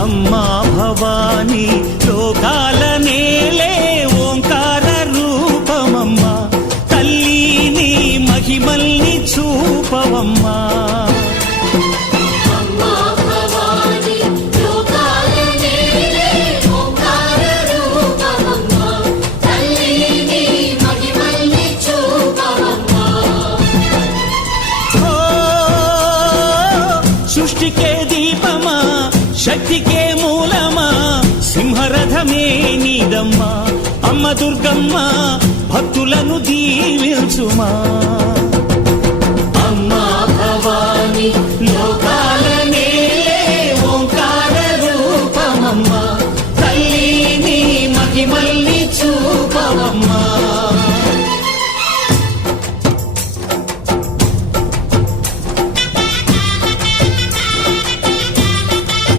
అమ్మా భవానీ లోకాల నేలే ఓంకార రూపమమ్మా తల్లి మహిమల్ని చూపవమ్మా సృష్టికే దీపమా శక్తికే మూలమా సింహరథమే నీదమ్మా అమ్మ దుర్గమ్మ భక్తులను దీవించుమా